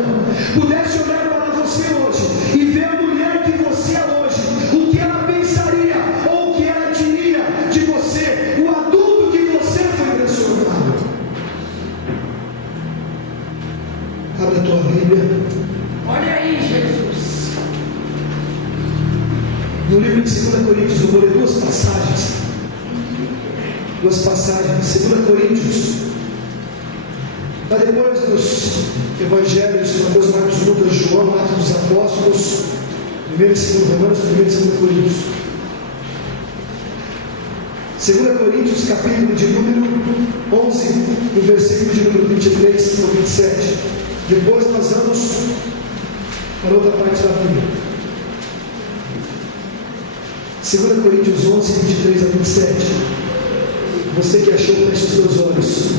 humana, pudesse olhar para você hoje e ver a mulher que você é hoje, o que ela pensaria ou o que ela diria de você, o adulto que você foi transformado. Abre a tua Bíblia. Olha aí, Jesus. No livro de 2 Coríntios, eu vou ler duas passagens. 2 Coríntios. Mas depois dos Evangelhos, Mateus, Marcos, Lucas, João, Atos dos Apóstolos, 1 e 2 Romanos, 1 e 2 Coríntios. 2 Coríntios, capítulo de número 11, no versículo de número 23 ao 27. Depois nós vamos para outra parte da Bíblia. 2 Coríntios 11, 23 a 27. Você que achou, feche os teus olhos.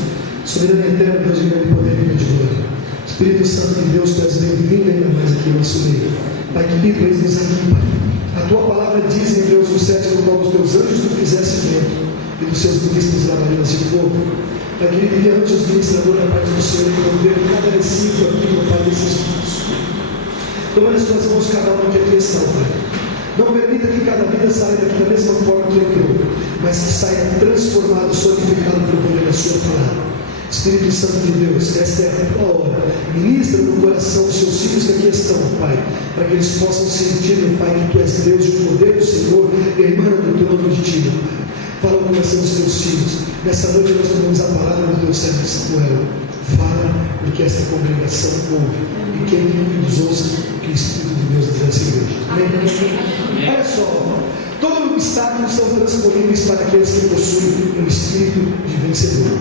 Soberano e eterno, Deus de grande poder e grande glória. Espírito Santo de Deus, tu és bem-vindo ainda mais aqui no nosso meio. Pai querido, eis-nos aqui, Pai. A tua palavra diz em Hebreus 7, no qual os teus anjos tu fizeste dentro, e dos seus ministros lavarinas de fogo. Pai querido, envia antes os ministradores da parte do Senhor, que vão ver cada versículo aqui, meu Pai, desses filhos. Toma nas tuas mãos cada um que aqui está, Pai. Não permita que cada vida saia daqui da mesma forma que entrou, mas que saia transformado, solidificado pelo poder da sua palavra. Espírito Santo de Deus, esta é a tua hora. Ministra no coração dos seus filhos que aqui estão, Pai, para que eles possam sentir, meu Pai, que tu és Deus e o poder do Senhor emana do trono de ti, meu Pai. Fala no coração dos teus filhos. Nessa noite nós tomamos a palavra do teu servo Samuel. Fala, porque esta congregação ouve. E quem nos ouça, que o Espírito de Deus diz nessa igreja. Amém? Olha só, todos os obstáculos são transponíveis para aqueles que possuem um espírito de vencedor.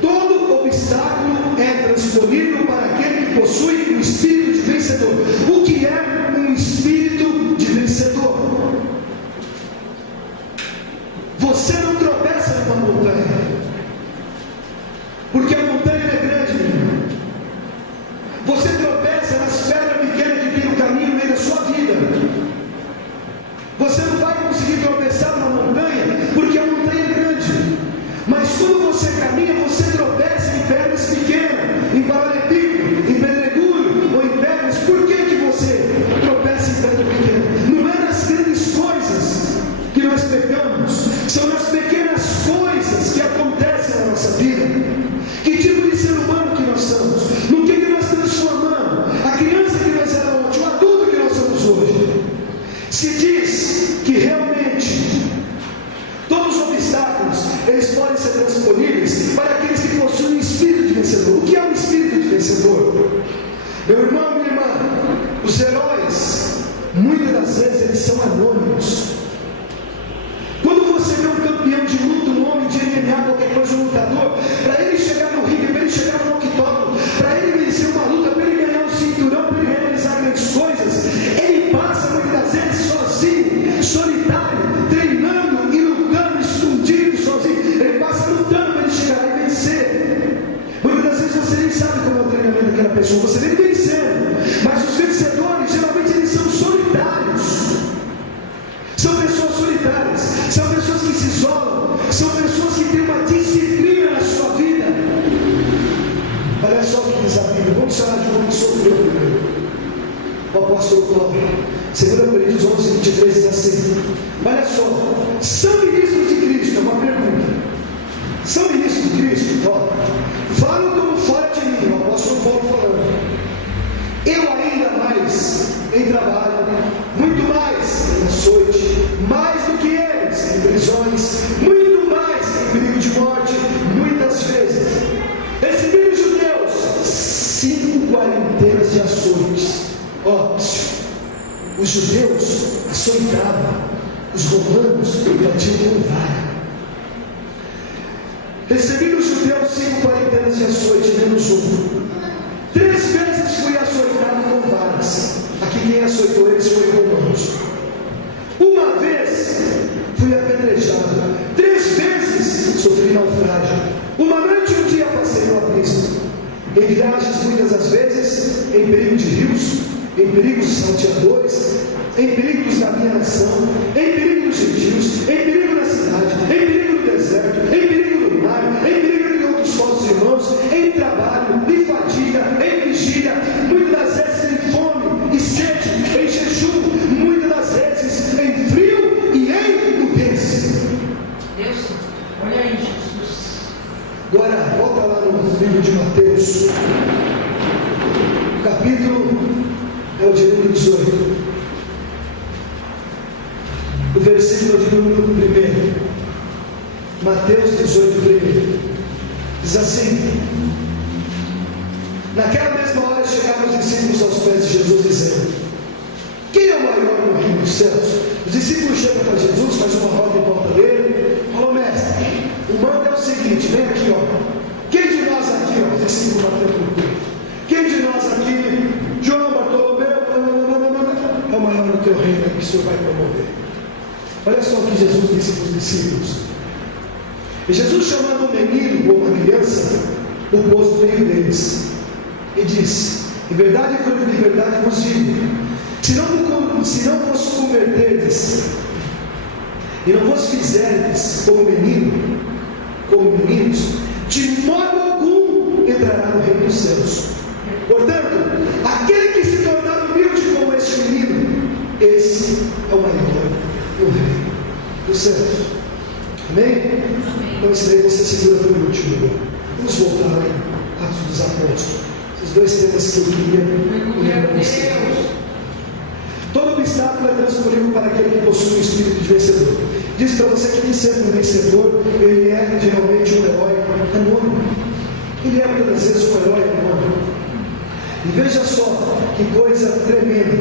Todo obstáculo é transponível para aquele que possui um espírito de vencedor. O que é um espírito de vencedor? Você não tropeça numa montanha, porque a montanha é grande. Você tropeça nas pedras pequenas que tem no caminho no meio da sua vida. Você não vai conseguir tropeçar numa montanha, porque a montanha é grande. Mas quando você caminha, você tropeça em pedras pequenas, em paralelepípedo, em pedregulho ou em pedras. Por que você tropeça em pedra pequena? Não é nas grandes coisas que nós pecamos, são nas pequenas coisas que acontecem na nossa vida. Que tipo de ser humano que nós somos? No que nós transformamos? A criança que nós éramos ontem, o adulto que nós somos hoje. Se diz que realmente todos os obstáculos eles podem ser transponíveis para aqueles que possuem um espírito de vencedor. O que é um espírito de vencedor? Meu irmão, minha irmã, os heróis, muitas das vezes, eles são anônimos. Quando você vê um campeão de luta, um homem de MMA, qualquer coisa, um lutador, para ele chegar no ringue, para ele chegar no octógono, para ele vencer uma luta, para ele ganhar um cinturão, para ele realizar grandes coisas, ele passa muitas das vezes sozinho, solitário, treinando e lutando, escondido, sozinho. Ele passa lutando para ele chegar e vencer. Muitas das vezes você nem sabe como é o treinamento daquela pessoa, você nem vencendo. Mas os vencedores, geralmente, eles são solitários. São pessoas solitárias, são pessoas que se isolam, são pessoas que têm uma disciplina na sua vida. Olha só o que diz a Bíblia. Vamos falar de um homem que sofreu primeiro. O apóstolo Paulo, 2 Coríntios 11, 23 diz assim: olha só, são ministros de Cristo? É uma pergunta. São ministros de Cristo? Ó, falam como fora de mim, o apóstolo Paulo falando. Eu ainda mais em trabalho, muito mais em açoite, mais do que eles em prisões, muito mais em perigo de morte, muitas vezes. Recebi dos judeus 5 quarentenas de açoites. Ó, os judeus açoitavam, os romanos batiam com vara. Recebi dos judeus 5 quarentenas de açoite, menos um. 3 vezes fui açoitado com varas. Aqui quem açoitou eles foi romanos. Uma vez fui apedrejado. 3 vezes sofri naufrágio. Uma noite e um dia passei no abismo. Em viagens muitas das vezes, em perigo de rios, em perigo dos salteadores, em perigos da minha nação, em perigo dos gentios, em perigo da cidade, em perigo do deserto, em perigo do mar, em perigo de outros falsos irmãos, em trabalho, em fadiga, em vigília, muitas de Mateus. O capítulo é o de número 18. O versículo é de número 1. Mateus 18, 1. Diz assim: naquela mesma hora chegaram os discípulos aos pés de Jesus, dizendo: quem é o maior no reino dos céus? Os discípulos chegam para Jesus, faz uma roda em volta dele, falou: mestre, o mando é o seguinte, vem aqui, ó. Quem de nós aqui, ó, os discípulos batendo no peito, quem de nós aqui, João, Bartolomeu, é o maior no teu reino que o Senhor vai promover? Olha só o que Jesus disse para os discípulos. E Jesus, chamando um menino ou uma criança, o pôs no meio deles e disse: em verdade vos digo, se não vos converterdes e não vos fizerdes como meninos, de modo algum entrará no reino dos céus. Portanto, aquele que se tornar humilde como este menino, esse é o maior no reino dos céus. Amém? Então esse daí você segura pelo último agora. Vamos voltar a Atos dos Apóstolos. Esses dois temas que eu queria olhar para vocês. Todo obstáculo é transponível para aquele que possui o espírito de vencedor. Diz para você que nem sempre um vencedor, ele é geralmente um herói anônimo. Ele é muitas das vezes um herói anônimo. E veja só que coisa tremenda.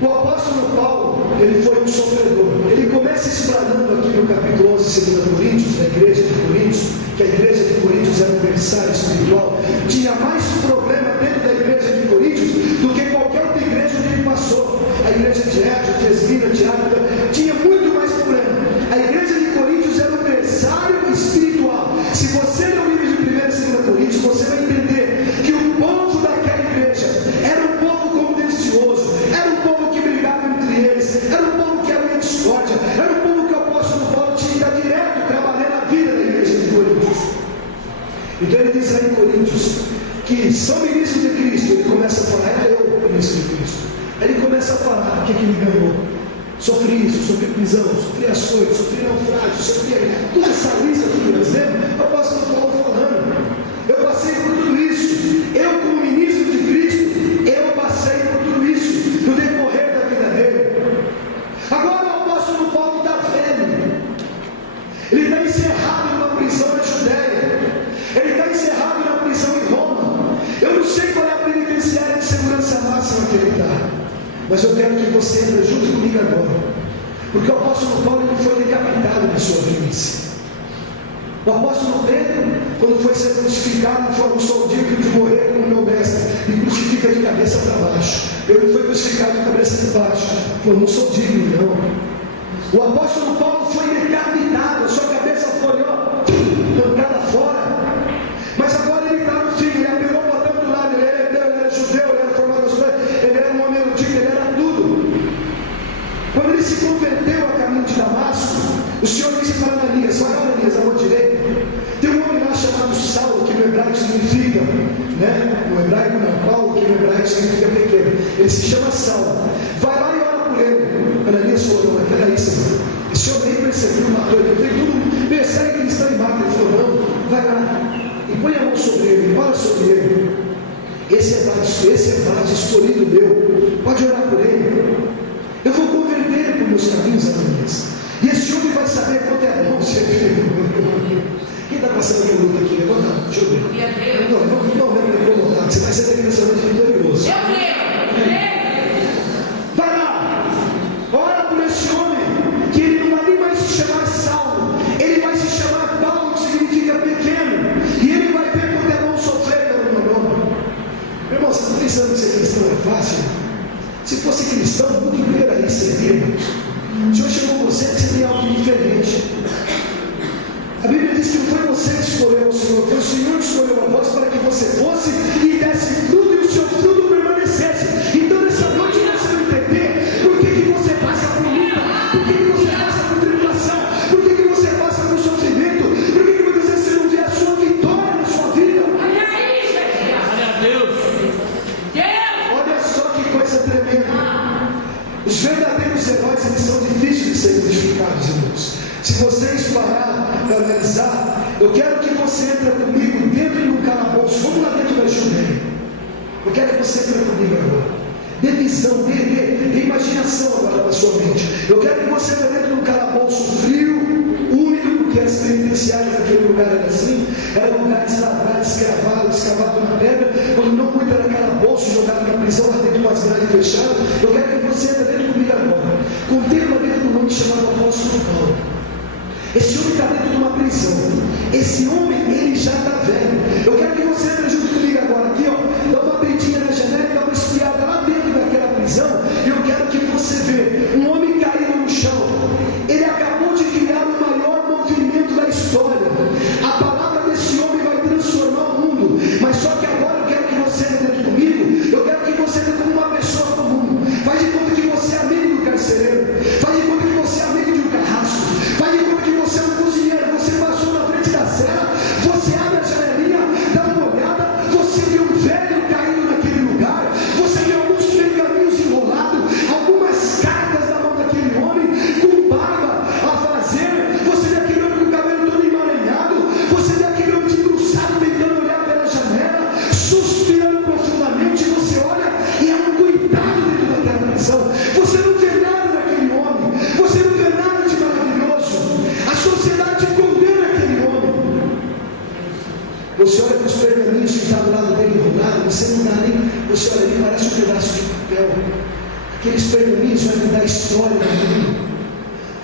O apóstolo Paulo, ele foi um sofredor. Ele começa explanando aqui no capítulo 11 de 2 Coríntios, da igreja de Coríntios, que a igreja de Coríntios era um berçário espiritual. Tinha mais problema dentro da igreja de Coríntios do que qualquer outra igreja onde ele passou. A igreja de Éfeso, de Esmina, de África, tinha muito mais problema. A igreja de Coríntios era um berçário espiritual. Se você ler o livro de 1 e 2 Coríntios, você vai entender que o povo daquela igreja era um povo contencioso, era um povo que brigava entre eles, era um povo que havia discórdia, era um povo que o apóstolo Paulo tinha que estar direto trabalhando a vida da igreja de Coríntios. Então ele diz lá em Coríntios que são ministros de Cristo. Ele começa a falar: era eu, ministro de Cristo. Aí ele começa a falar o que ele ganhou. Sofri isso, sofri prisão, sofri açoite, sofri naufrágio, sofri toda essa lista que nós lemos. O apóstolo Paulo falando: eu passei por tudo isso. Eu, como ministro de Cristo, eu passei por tudo isso no decorrer da vida dele. Agora o apóstolo Paulo está velho. Ele está encerrado numa prisão na Judéia. Ele está encerrado na prisão em Roma. Eu não sei qual é a penitenciária de segurança máxima que ele está, mas eu quero que você entre junto comigo agora, porque o apóstolo Paulo ele foi decapitado na sua velhice. O apóstolo Pedro, quando foi ser crucificado, falou: sou digno de morrer como meu mestre, e crucifica de cabeça para baixo. Ele foi crucificado de cabeça para baixo, falou: não sou digno não. O apóstolo Paulo foi decapitado, a sua cabeça foi arrancada fora. Mas agora ele está no fim, ele apelou para tanto lado, ele era hebreu, ele era judeu, ele era formado nas coisas, ele era um homem erudito, ele era tudo. Quando ele se converteu a caminho de Damasco, o Senhor disse para Ananias: vai lá, Ananias, à mão direita, tem um homem lá chamado Saulo, que no hebraico significa, no hebraico não, Paulo, que no hebraico significa pequeno, ele se chama Saulo, vai lá e ora por ele. Ananias falou: não, peraí, Senhor, esse homem nem percebeu, matou ele, tem tudo, persegue cristão e mata. Ele falou: não, vai lá e põe a mão sobre ele, ora sobre ele. Esse é vaso escolhido meu, pode orar por ele. Eu vou converter por meus caminhos, Ananias, e esse homem vai saber quanto é bom ser filho. Quem está passando por luta aqui? Levanta, deixa eu ver. Não me incomodar, você vai ser declarações vitorioso. Vai lá, ora por esse homem, que ele não vai nem mais se chamar Saulo, ele vai se chamar Paulo, que significa pequeno, e ele vai ver quanto é bom sofrer pelo meu nome. Meu irmão, você está pensando que ser cristão é fácil? Se fosse cristão, o mundo inteiro aí seria, irmãos. O Senhor chamou você que você tem algo diferente. A Bíblia diz que não foi você que escolheu o Senhor, foi o Senhor que escolheu a voz para que você fosse e desse fruto e o seu fruto permanecesse. Então nessa noite você vai entender por que você passa por luta, por que você passa por tribulação, por que você passa por sofrimento, por que muitas vezes você não vê a sua vitória na sua vida. Olha aí, Glória a Deus. Olha só que coisa tremenda. Os verdadeiros heróis, eles são difíceis de serem identificados, irmãos. Se vocês parar para analisar, eu quero que você entre comigo dentro visão, dê imaginação agora na sua mente. Eu quero que você venha dentro de um calabouço frio, úmido, porque as penitenciárias daquele lugar eram assim, era lugar de lavrar, escavado na pedra, quando não muito era calabouço, jogado na prisão, lá dentro de umas grades fechadas. Eu quero que você venha dentro comigo agora. Contempla dentro do homem chamado apóstolo Paulo. Esse homem está dentro de uma prisão. Esse homem, ele já está velho. Eu quero que você entre junto comigo agora aqui, ó. Dá uma abridinha na janela e dá uma espiada lá dentro daquela prisão. E eu quero que você veja um homem caído no chão. Ele acabou de criar o maior movimento da história. A palavra desse homem vai transformar o mundo. Mas só que agora eu quero que você entre dentro comigo. Eu quero que você entre como uma pessoa comum. Faz de conta que você é amigo do carcereiro. Faz de conta que você é amigo de um carrasco. Faz de conta que você é um cozinheiro. Você passou na frente da cela. Você abre a janelinha, dá uma olhada. Você vê um velho caído naquele lugar. Você vê alguns pergaminhos enrolados. Algumas cartas na mão daquele homem com barba a fazer. Você vê aquele homem com o cabelo todo emaranhado. Você vê aquele homem debruçado tentando olhar pela janela, suspirando profundamente. Você olha e há um cuidado dentro daquela prisão. Você não vê nada daquele homem. Você não vê nada de maravilhoso. A sociedade condena aquele homem. Você olha para os pergaminhos que está do lado dele enrolado. Você não dá nem. Você olha ali, parece um pedaço de papel. Aqueles pergaminhos vão mudar a história do mundo.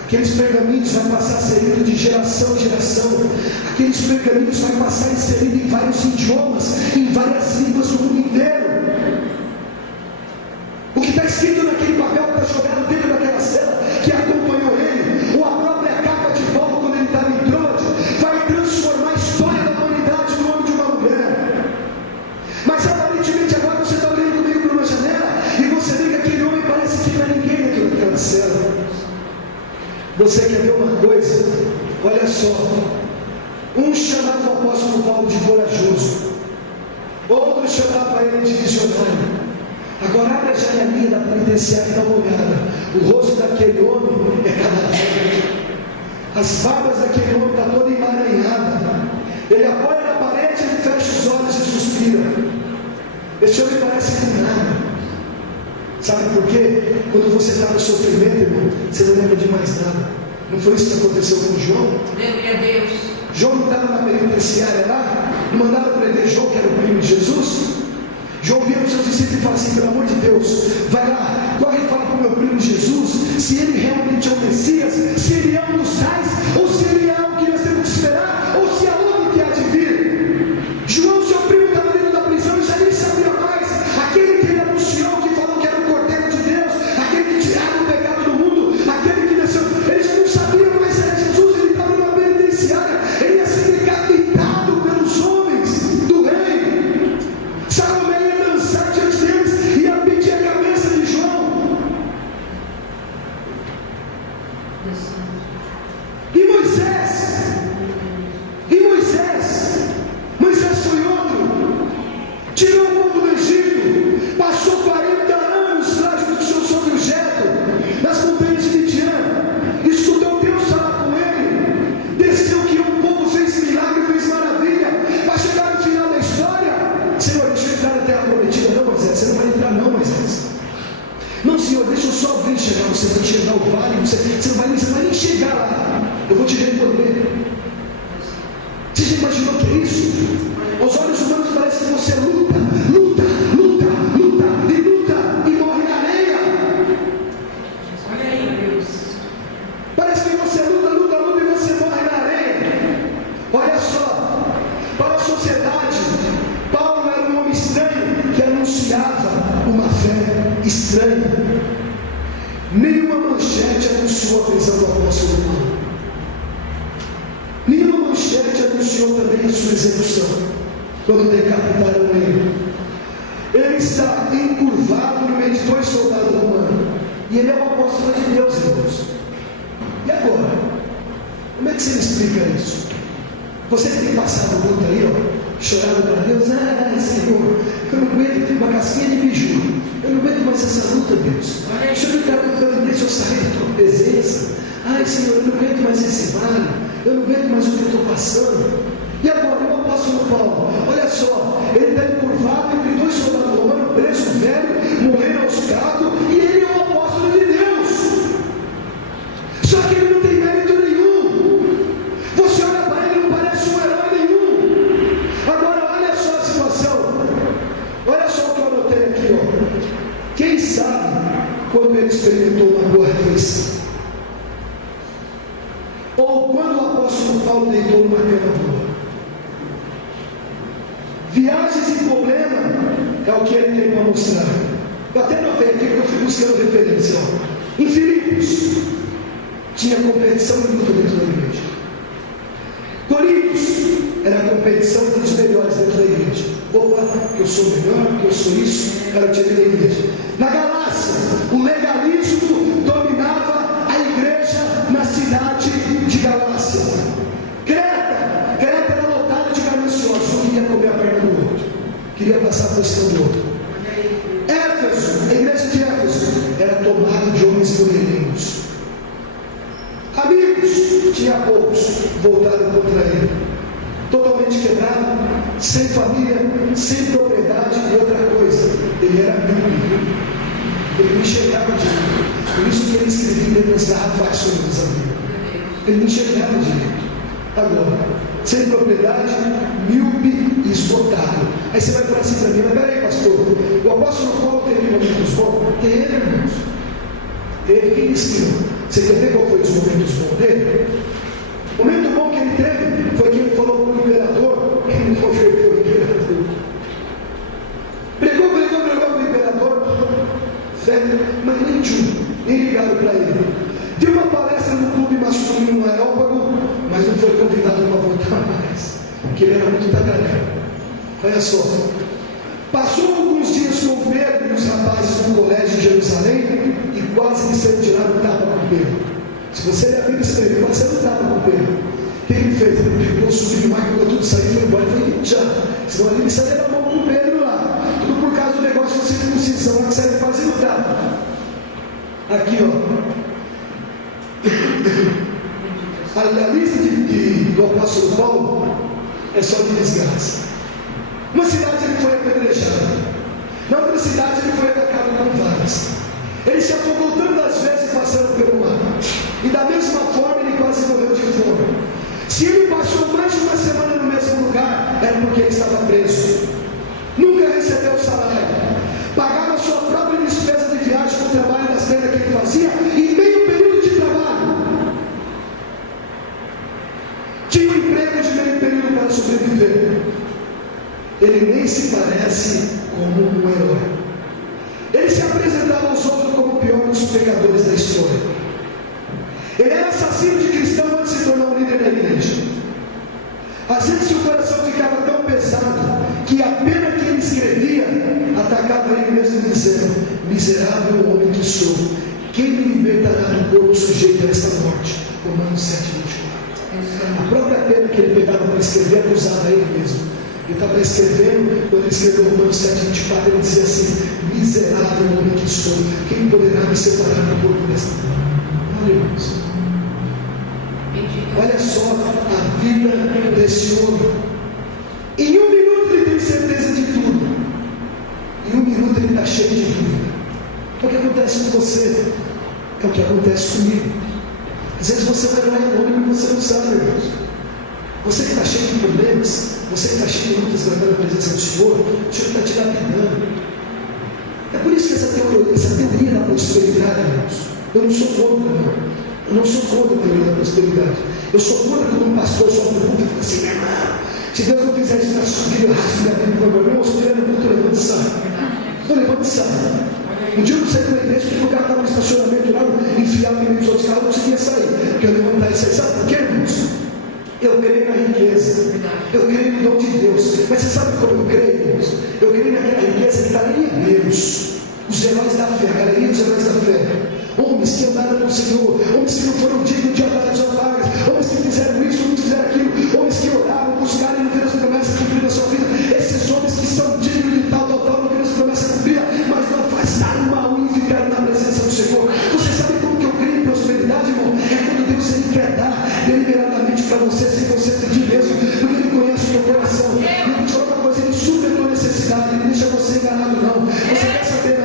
Aqueles pergaminhos vão passar a ser lidos de geração em geração. Aqueles pergaminhos vão passar a ser lidos em vários idiomas, em várias línguas do mundo inteiro. O que está escrito naquele papel que está jogado dentro daquela cela, que acompanhou ele, ou a própria capa de Paulo quando ele estava em Troade, vai transformar a história da humanidade no nome de uma mulher. Mas aparentemente agora você está olhando comigo por uma janela e você vê que aquele homem parece que não é ninguém dentro daquela cela. Você quer ver uma coisa? Olha só. Um chamava o apóstolo Paulo de corajoso, outro chamava ele de visionário. Agora abre a janelinha da penitenciária e dá uma olhada. O rosto daquele homem é cadáver. As barbas daquele homem estão toda emaranhada. Ele apoia na parede, ele fecha os olhos e suspira. Esse homem parece com nada. Sabe por quê? Quando você está no sofrimento, irmão, você não lembra de mais nada. Não foi isso que aconteceu com João? Glória a Deus. João não estava na penitenciária lá, não mandaram prender João, que era o primo de Jesus. João vira os seus discípulos e fala assim: pelo amor de Deus, vai lá, corre e fala para o meu primo Jesus, se ele realmente é o Messias, se ele é um dos tais, ou se ele é o que nós temos que esperar, ou se é outro que há de vir. João, seu primo, estava dentro da prisão e já nem sabia mais. Aquele que ele anunciou, que falou que era o Cordeiro de Deus, aquele que tirava o pecado do mundo, aquele que desceu, ele já não sabia mais era Jesus. Ele estava numa penitenciária, ele ia ser decapitado pelos homens do rei. Salomé ia dançar diante deles, ia pedir a cabeça de João. E Moisés foi outro, tirou o povo do Egito, passou 40 anos lá junto com seu sogro Jetro, nas montanhas de Midian, escutou Deus falar com ele, desceu que um povo, fez milagre, fez maravilha, mas chegar no final da história: Senhor, deixa eu entrar na terra prometida. Não, Moisés, você não vai entrar não, Moisés. Não, Senhor, deixa eu só vir chegar, você vai enxergar o vale, você não vai nem chegar lá, eu vou te recolher. Você já imaginou o que é isso? Aos olhos humanos parece que você luta e morre na areia. Olha aí, Deus. Parece que você luta e você morre na areia. Olha só, para a sociedade, Paulo era um homem estranho que anunciava uma fé estranha. Nenhuma manchete anunciou a prisão do apóstolo Paulo. Nenhuma manchete anunciou também a sua execução, quando decapitaram ele. Ele está encurvado no meio de 2 soldados romanos, e ele é um apóstolo de Deus, irmãos. E agora? Como é que você me explica isso? Você que tem passado muito aí, ó, chorado para Deus: Senhor, eu não aguento uma casquinha de biju, eu não aguento mais essa luta, Deus. O Senhor me está deixa eu sair da tua presença. Ai, Senhor, eu não aguento mais esse vale, eu não aguento mais o que eu estou passando. E agora, o apóstolo Paulo, olha só, ele está encurvado entre 2 soldados romanos, preso, velho, morrendo aos cabos, quando ele experimentou uma boa refeição, ou quando o apóstolo Paulo deitou numa cama boa. Viagens e problema é o que ele tem para mostrar. Eu até notei aqui que eu fui buscando referência. Em Filipos, tinha competição e luta dentro da igreja. Coríntios, era a competição entre os melhores dentro da igreja. Opa, que eu sou melhor, que eu sou isso, cara, eu tinha da igreja. Na Galácia, o legalismo dominava a igreja na cidade de Galácia. Creta era lotada de gananciosos, um queria comer a perna do outro, queria passar a posição do outro. Éfeso, a igreja de Éfeso, era tomada de homens mulherengos. Amigos, tinha poucos, voltaram contra ele, totalmente quebrado, sem família, sem propriedade. E outra coisa, ele era míope, ele não enxergava direito, por isso que ele escrevia em letras garrafais sobre os amigos. Ele não enxergava direito. Agora, sem propriedade, míope e esgotado. Aí você vai falar assim para mim: mas peraí, pastor, o apóstolo Paulo teve momentos bons? Teve, irmãos. Teve. Quem disse que não? Você quer ver qual foi os momentos bons dele? O momento bom que ele teve foi que ele falou para o imperador, ele não ofereceu o imperador. Pregou para o imperador, certo? Mas nem ligaram para ele. Deu uma palestra no clube masculino no Areópago, mas não foi convidado para voltar mais, porque ele era muito tagarela. Olha só, passou alguns dias com Pedro e os rapazes no colégio de Jerusalém e quase que saiu de lá no tapa com Pedro. Se você ler a Bíblia, você vai quase saiu no tapa com Pedro. O que ele fez? Ele pegou, subiu de mar, pegou tudo, saiu e foi embora. Foi já. Senão ele saiu na mão com Pedro lá. Tudo por causa do negócio de circuncisão, lá que saiu quase no tapa. Aqui, ó. A lista do apóstolo Paulo é só de desgraça. Uma cidade ele foi apedrejado, na outra cidade ele foi atacado com varas. Ele se afogou tantas vezes passando pelo mar, e da mesma forma ele quase morreu de fome. Se ele passou mais de uma semana no mesmo lugar, era porque ele estava preso, nunca recebeu salário, pagava a sua própria despesa de viagem com o trabalho das tendas que ele fazia, e meio período de trabalho. Tinha um emprego de meio período para sobreviver. Ele nem se parece como um herói. Ele se apresentava aos outros como o pior dos pecadores da história. Ele era assassino de cristão antes de se tornar um líder da igreja. Às vezes o coração ficava tão pesado que a pena que ele escrevia atacava ele mesmo, dizendo: miserável homem que sou, quem me libertará do corpo sujeito a esta morte? Romanos 7:24. A própria pena que ele pegava para escrever acusava ele mesmo. Ele estava escrevendo, quando ele escreveu Romanos 7:24, ele dizia assim: miserável homem que sou, quem poderá me separar do corpo desta morte? Olha, irmãos, olha só a vida desse homem. Em um minuto ele tem certeza de tudo, em um minuto ele está cheio de dúvida. É o que acontece com você, é o que acontece comigo. Às vezes você vai lá em nome e você não sabe, irmãos. Você que está cheio de problemas, você que está cheio de lutas na presença do Senhor, o Senhor está te lapidando. É por isso que essa teoria da prosperidade, irmãos, eu não sou contra, não. Eu não sou contra a teoria da prosperidade. Eu sou contra quando um pastor só pergunta e fala assim: meu irmão, se Deus não fizer isso na sua vida, eu rasgo minha vida para o meu irmão, se tiver no culto, levanta e sai. Não, levanta e sai. Um dia eu não saí da igreja porque o cara estava no estacionamento lá, enfiado em meio dos outros carros, não conseguia sair. Porque eu levantar e sair. Sabe por quê, irmãos? Eu creio na riqueza, eu creio no dom de Deus. Mas você sabe como eu creio, irmãos? Eu creio naquela riqueza que está em Hebreus, os heróis da fé, a galeria dos heróis da fé, homens que andaram com o Senhor, homens que não foram dignos de andar nas suas vagas, homens que fizeram isso, homens que fizeram aquilo, homens que oraram, buscaram e não viram as promessas cumpridas na sua vida. Esses homens que são dignos de tal, não viram as promessas cumpridas, mas não afastaram o mal e ficaram na presença do Senhor. Você sabe como que eu creio em prosperidade, irmão? É quando Deus ele quer dar deliberadamente para você, sem você pedir mesmo, porque Ele conhece o teu coração. Ele te fala uma coisa, Ele supre a tua necessidade, Ele não deixa você enganado, não. Você quer saber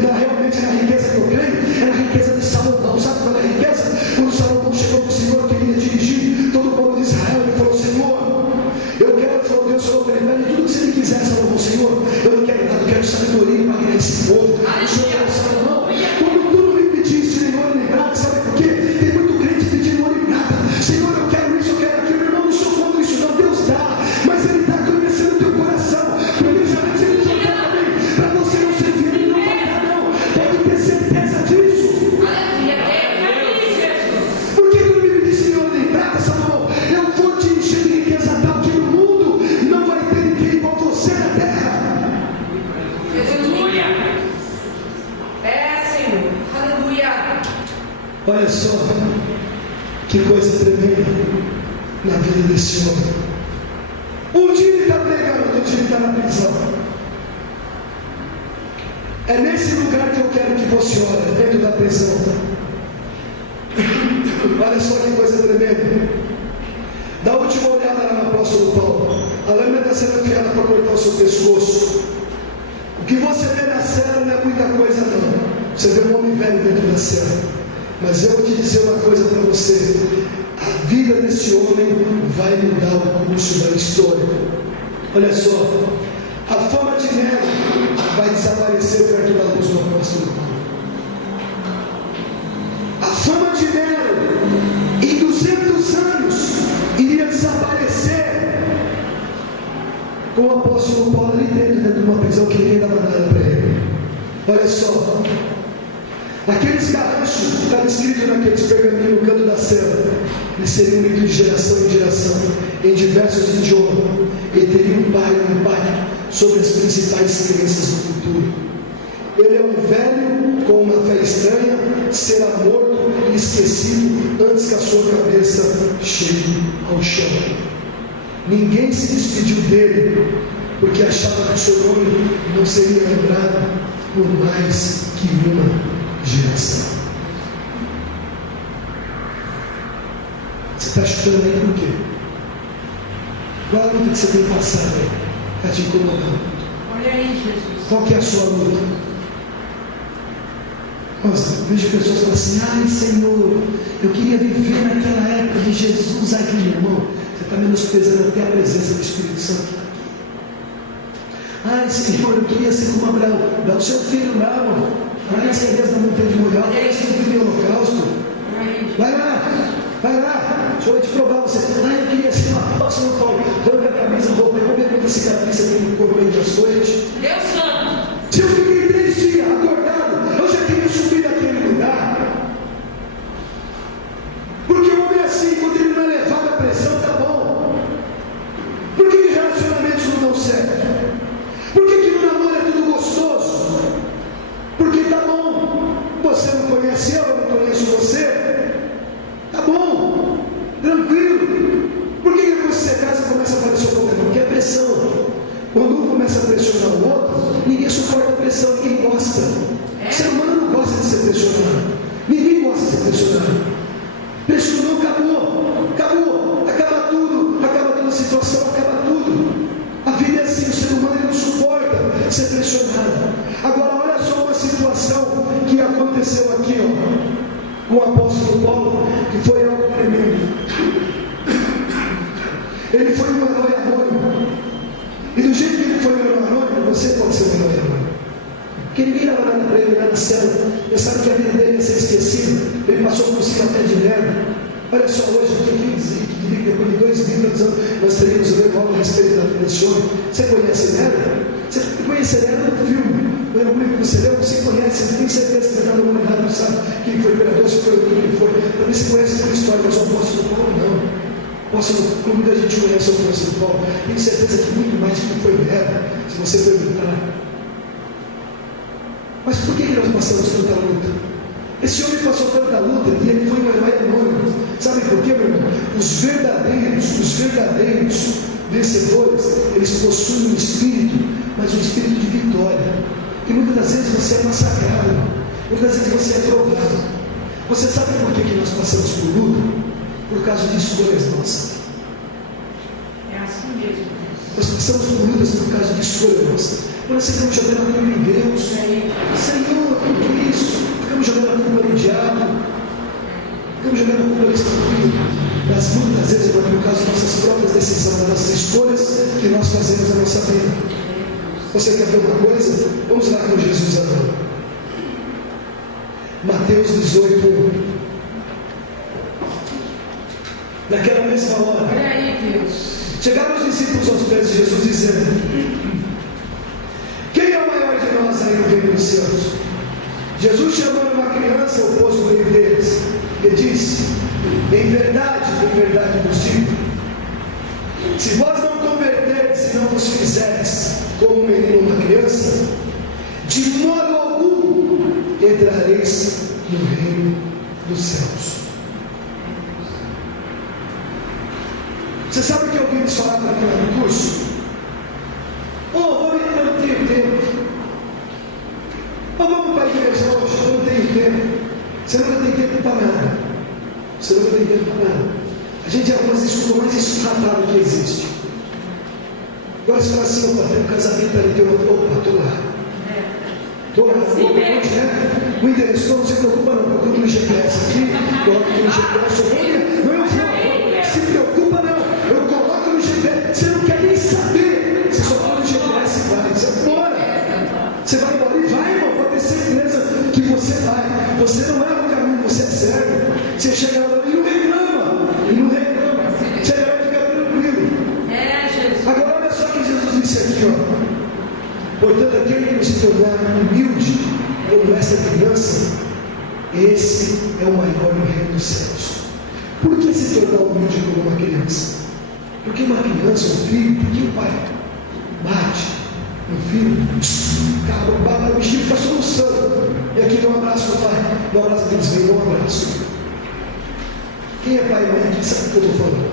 realmente na riqueza que eu creio? É na riqueza de Salomão. Sabe qual é a riqueza? Quando Salomão chegou para o Senhor, que ele ia dirigir todo o povo de Israel, ele falou: Senhor, eu quero, falou Deus, falou para ele, tudo que você quiser, Salomão. Senhor, eu não quero nada, eu quero sabedoria para guiar esse povo. O Senhor falou: Salomão, quando tudo Olha só, que coisa tremenda na vida desse homem. Um dia ele está pregando, outro dia ele está na prisão. É nesse lugar que eu quero que você olhe, dentro da prisão. Olha só que coisa tremenda. Dá a última olhada lá no apóstolo Paulo. A lâmina está sendo enfiada para cortar o seu pescoço. O que você vê na cela não é muita coisa não. Você vê um homem velho dentro da cela. Mas eu vou te dizer uma coisa para você. A vida desse homem vai mudar o curso da história. Olha só. A fama de Nero vai desaparecer perto da luz do apóstolo Paulo. A fama de Nero em 200 anos iria desaparecer com o apóstolo Paulo ali dentro de uma prisão que ninguém dava nada para ele. Olha só, aqueles garranchos que estavam escritos naqueles pergaminhos no canto da cela, eles seriam lidos de geração em geração, em diversos idiomas, e teriam um impacto sobre as principais crenças do futuro. Ele é um velho com uma fé estranha, será morto e esquecido antes que a sua cabeça chegue ao chão. Ninguém se despediu dele, porque achava que o seu nome não seria lembrado por mais que uma geração. Você está chutando aí por quê? Qual a luta que você tem passado aí? Está te incomodando? Olha aí, Jesus. Qual que é a sua luta? Nossa, vejo pessoas falando assim: ai Senhor, eu queria viver naquela época de Jesus. Ai, que irmão, você está menosprezando até a presença do Espírito Santo. Ai Senhor, eu queria ser como Abraão. Dá o seu filho lá, mano. Vai nas cadeias da montanha de Moriá, dá o seu filho no holocausto. Vai lá, deixa eu te provar você. Ai, eu queria ser um apóstolo Paulo. Arranca a camisa, roupa, vamos ver quanta cicatriz você tem no corpo aí de açoite. Deus santo. Se eu fiquei 3 dias acordado, eu já queria subir daquele lugar. Porque o homem é assim, quando ele não é levado à pressão, tá bom. Por que relacionamentos não dão certo? Por que no namoro é tudo gostoso? Porque tá bom. Você não conhece eu não conheço você. Tá bom, tranquilo. Por que depois que você casa começa a aparecer o problema? Porque é pressão. Quando um começa a pressionar o outro, ninguém suporta a pressão, ninguém gosta. O ser humano não gosta de ser pressionado. Ninguém gosta de ser pressionado. Pressionou, acabou, acaba tudo, acaba toda a situação, acaba tudo. A vida é assim, o ser humano não suporta ser pressionado. Agora olha só uma situação que aconteceu aqui, ó, com o apóstolo Paulo, que foi algo tremendo. Ele foi um herói anônimo. E do jeito que ele foi um herói anônimo, você pode ser um herói anônimo. Porque ninguém dava nada para ele lá na cela. Pensava que a vida dele ia ser esquecida. Ele passou por cima até de Nero. Olha só, hoje aqui, depois de 2 livros anos, nós teremos lendo algo a respeito da vida desse homem. Você conhece Nero? Você conhece Nero no filme. Foi um livro que você leu, você conhece, você tem certeza que você está dando uma olhada, não sabe quem foi o imperador, se foi o que ele foi. Também se conhece por história, mas o apóstolo Paulo não. Como muita gente conhece o apóstolo Paulo, tenho certeza que muito mais que foi Nero, se você perguntar. Mas por que nós passamos tanta luta? Esse homem passou tanta luta e ele foi um herói anônimo. Sabe por quê, meu irmão? Os verdadeiros vencedores, eles possuem um espírito, mas um espírito de vitória. E muitas das vezes você é massacrado, muitas vezes você é provado. Você sabe por que nós passamos por luta? Por causa de escolhas nossas. É assim mesmo. Nós passamos por lutas por causa de escolhas nossas. Quando nós ficamos jogando a culpa em Deus, Senhor, por que isso? Ficamos jogando a culpa no diabo, ficamos jogando a culpa nesse tranquilo. Mas muitas vezes é por causa das nossas próprias decisões, das nossas escolhas que nós fazemos na nossa vida. Você quer ver uma coisa? Vamos lá com Jesus agora. Mateus 18. Naquela mesma hora, Olha aí, Deus. chegaram os discípulos aos pés de Jesus dizendo: quem é o maior de nós aí no reino dos céus? Jesus chamando uma criança, o pôs no meio deles e disse: em verdade vos digo, se vós não converterdes e não vos fizerdes como um menino ou uma criança, de modo algum entrareis no reino dos céus. Você sabe o que eu ouvi eles falar para aquele no curso? Eu não tenho tempo. Vamos para a igreja hoje, eu não tenho tempo. Você nunca tem tempo para nada. Você nunca tem tempo para nada. A gente é uma das escolas mais escutadas que existe. Agora você fala assim, opa, tem um casamento ali, opa, estou lá. Estou lá, né? O endereço não se preocupa não, procura no GPS aqui, coloca aqui no GPS, eu vou, se preocupa não, eu coloco no GPS, você não quer nem saber, você só fala no GPS e vai, você vai embora. Você vai embora e vai, irmão, pode ter certeza que você vai. Você não é o caminho, você é cego. Você chega lá e não reclama. Chega lá e fica tranquilo. Jesus. Agora olha só o que Jesus disse aqui, ó. Portanto, aquele que não se tornar humilde como essa criança, esse é o maior no reino dos céus. Por que se tornar humilde como uma criança? Porque uma criança, um filho, porque o pai bate no filho, cara, o bichinho fica soluçando. E aqui dá um abraço no pai, dá um abraço deles, vem, dá um abraço. Quem é pai e mãe aqui sabe o que eu estou falando?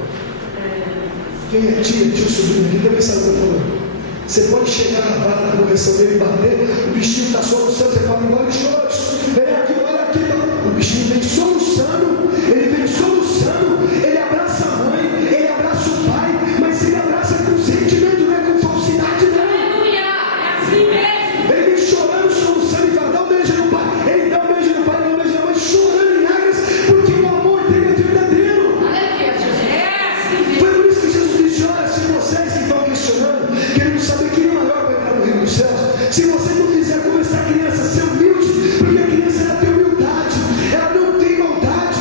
Quem é tia, tio, sobrinho aqui também sabe o que eu estou falando. Você pode chegar na vara da correção dele e bater, o bichinho está soluçando, você fala, engole choros, vem aqui, olha aqui, o bichinho vem soluçando, ele abraça a mãe, ele abraça o pai, mas ele abraça com sentimento, não é com falsidade, não. Aleluia, é assim mesmo. Ele vem chorando, soluçando e fala, dá um beijo no pai, ele dá um beijo no pai, dá um beijo na mãe, chorando em lágrimas, porque o amor dele é verdadeiro. Aleluia, Jesus. É assim mesmo. Foi por isso que Jesus disse, olha, se vocês que estão questionando, querendo saber quem é maior vai entrar no reino dos céus, se você não quiser começar a criança a ser humilde, porque a criança ela tem humildade, ela não tem maldade.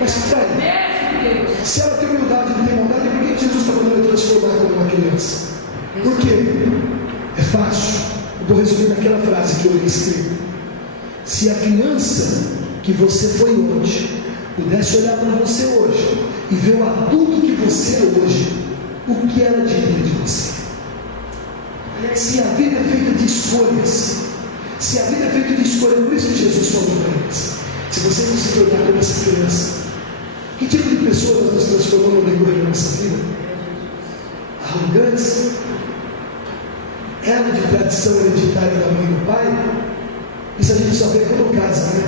Mas peraí, Deus. se ela tem humildade e não tem maldade, por que Jesus está mandando transformar como uma criança? Por quê? É fácil. Eu vou resumir naquela frase que eu escrevi. Se a criança que você foi hoje pudesse olhar para você hoje e ver o adulto que você é hoje, o que ela diria de você? Se a vida é feita de escolhas, por isso que Jesus falou para eles: se você não se tornar como essa criança, que tipo de pessoa nós nos transformamos no decorrer da nossa vida? Arrogantes? Ela de tradição hereditária da mãe e do pai? Isso a gente só vê quando casa, né?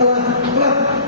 Olha lá,